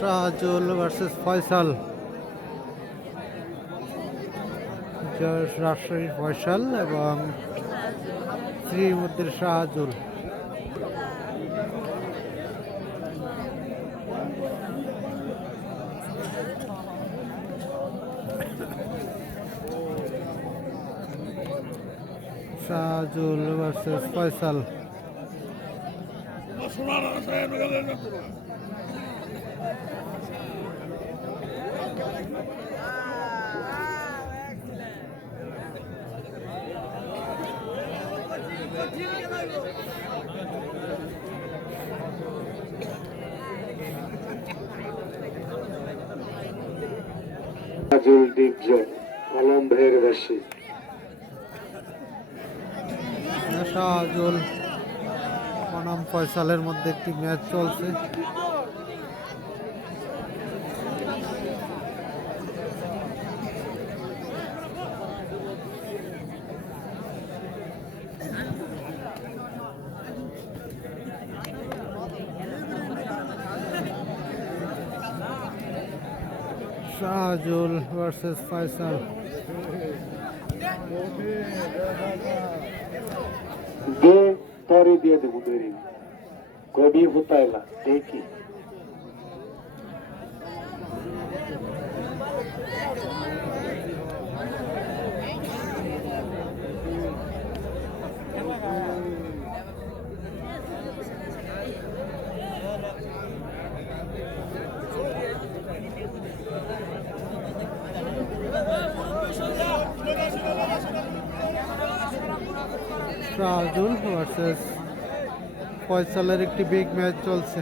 শাহজুল versus Faisal. রাজশাহীর ফয়সাল এবং শ্রীমুদ্দির শাহজুল। শাহজুল versus Faisal. শাহজুল Dipjal Alam ভাইয়ের বাসী। শাহজুল বনাম ফয়সালের মধ্যে একটি ম্যাচ চলছে। শাহজুল ভার্সেস ফয়সাল। দে পরে দিয়ে দেবো দেরি কবি হতাইলা দেখি। শাহজুল ভার্সেস ফয়সালের একটি বিগ ম্যাচ চলছে।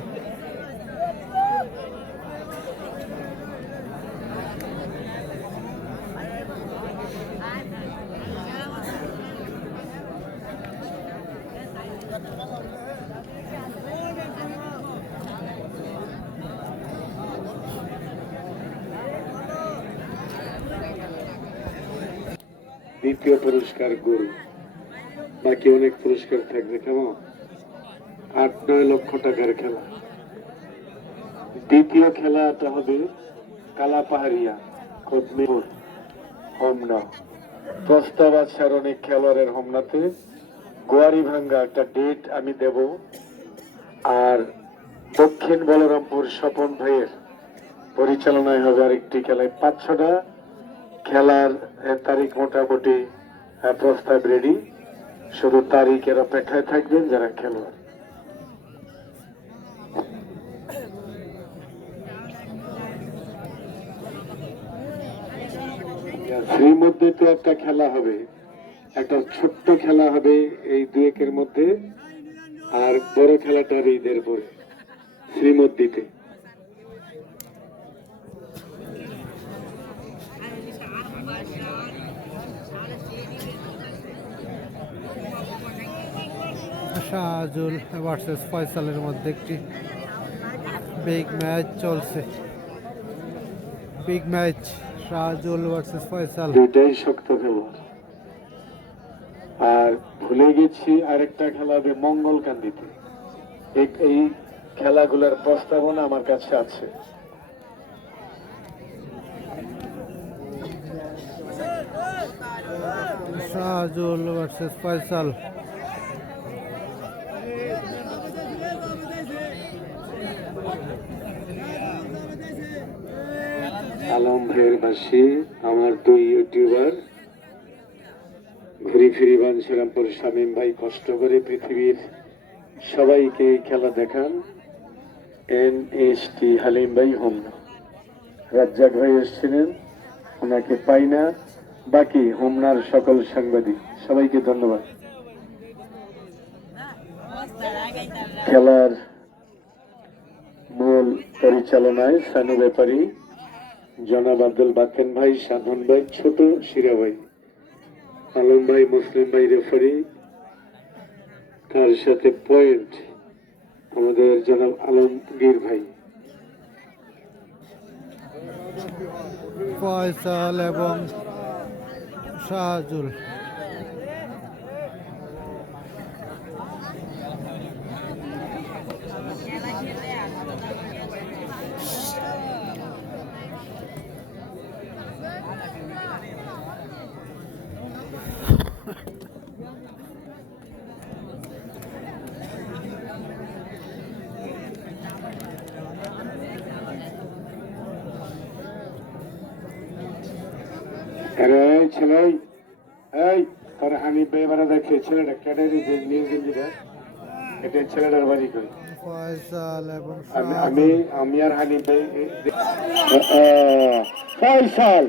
দ্বিতীয় পুরস্কার গরু, বাকি অনেক পুরস্কার থাকবে। কেমন 8-9 লক্ষ টাকার খেলা। দ্বিতীয় খেলাটা হবে কালাপাহাড়িয়া কদমিপুর হোমনা। প্রস্তাব আছে আর অনেক খেলোয়াড়ের হোমনাতে। গোয়ারি ভাঙ্গা একটা ডেট আমি দেব। আর দক্ষিণ বলরামপুর স্বপন ভাইয়ের পরিচালনায় হবে আরেকটি খেলায় 5-6টা খেলার তারিখ মোটামুটি প্রস্তাব রেডি। শুধু তারিখের অপেক্ষায় থাকবেন যারা খেলোয়াড়। শ্রীমদ্দিতে একটা খেলা হবে, একটা ছোট্ট খেলা হবে এই 2-1-এর মধ্যে, আর বড় খেলাটা ঈদের পরে শ্রীমদ্দিতে। শাহজুল ভার্সেস ফয়সালের মধ্যে একটি বিগ ম্যাচ চলছে। Big match Shahjul versus Faisal. দুইটাই শক্ত খেলোয়াড়। আর ভুলে গেছি আরেকটা খেলা হবে মঙ্গলকান্দিতে। এই খেলাগুলোর প্রস্তাবনা আমার কাছে আছে। শাহজুল ভার্সেস ফয়সাল। আলম ভাইয়ের বাসী আমার 2 ইউটিউবার ঘুরি ফিরি বাঞ্ছিরামপুর শামীম ভাই কষ্ট করে পৃথিবীর সবাইকে খেলা দেখান। NST হালিম ভাই হোমনা। রাজ্জাক ভাই এসেছিলেন, ওনাকে পাই না। বাকি হোমনার সকল সাংবাদিক সবাইকে ধন্যবাদ। খেলার মূল পরিচালনায় সানু ব্যাপারী, জনাব আব্দুল বাতেন ভাই, সাধন ভাই, ছোট শিরা ভাই, আলম ভাই, মুসলিম ভাই রেফারি, তার সাথে পয়েন্ট আমাদের জনাব আলমগীর ভাই। ফয়সাল এবং শাহজুল। আরে ছেলে, এই তোর হানিফ ভাই এবারে দেখে ছেলেটা কেটে দিয়েছে নীল গেঞ্জিটা, এটা ছেলেটার বাড়ি কই? ফয়সাল এবং আমি শাহজুল। আমি আমি আর হানিফ ভাই ফয়সাল